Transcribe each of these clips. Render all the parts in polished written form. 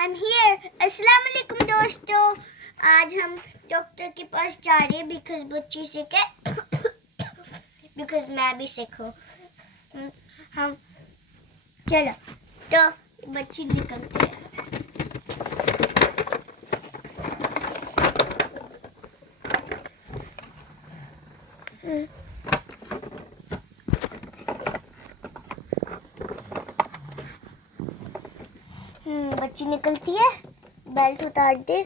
I'm here. अस्सलाम वालेकुम दोस्तों. आज हम डॉक्टर के पास जा रहे हैं बिकॉज बच्ची सिक है. बिकॉज मैं भी सिक हूँ. हम चलो तो बच्ची निकलते हैं. बच्ची निकलती है. बेल्ट उतार दे.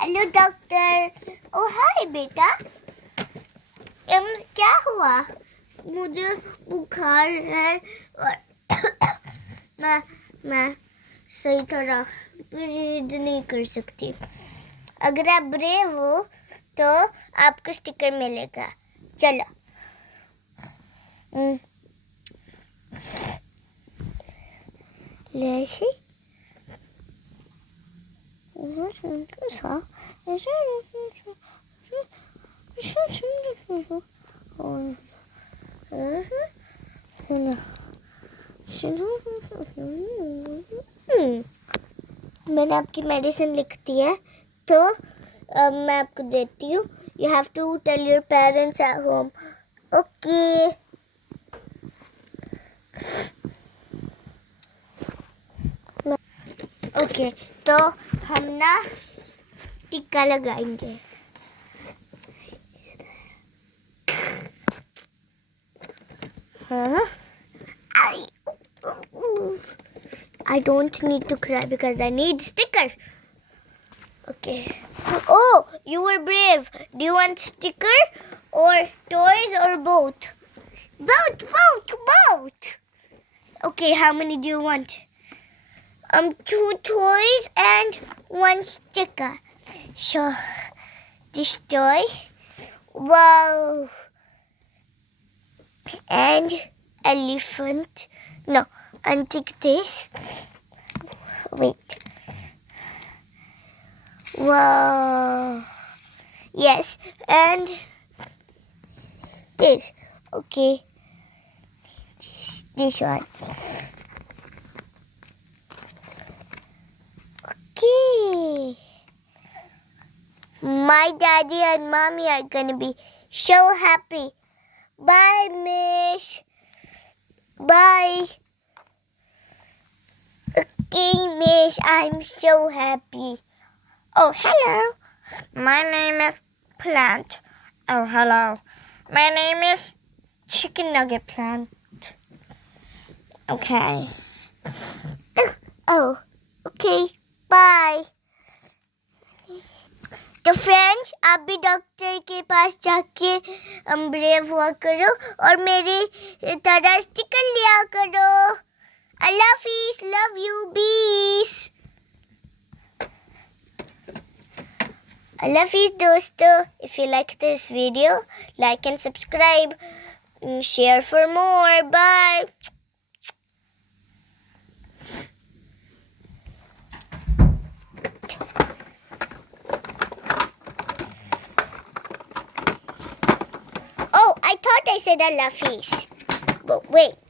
Hello doctor. ओ हाय बेटा. क्या हुआ? मुझे बुखार है और मैं सही तरह रीड नहीं कर सकती. अगर आप ब्रेव हो तो आपको स्टिकर मिलेगा. चलो. ऐसे मैंने आपकी मेडिसिन लिख दी है तो मैं आपको देती हूँ. You have to tell your parents at home. Okay. Okay तो हम ना टीका लगाएंगे. हाँ. I don't need to cry because I need sticker. Okay. Oh, you were brave. Do you want sticker or toys or both? Both. Okay, how many do you want? 2 toys and 1 sticker. So, this toy. Wow. And elephant. No, and take this. Wait. Wow. Yes, and this. Okay. This one. Okay. My daddy and mommy are gonna be so happy. Bye, Miss. Bye. Okay, Miss, I'm so happy. Oh, hello. My name is Plant. Oh, hello. My name is Chicken Nugget Plant. Okay. Oh, okay. Bye. तो friends, आप भी doctor के पास जाके brave हुआ करो और मेरी तरह स्टिकर लिया करो. अल्लाह हाफिज़. लव यू बीस. अल्लाह हाफिज़ दोस्तों. If you like this video, like and subscribe. Share for more. Bye. Oh, I thought I said Allah Hafiz. But wait.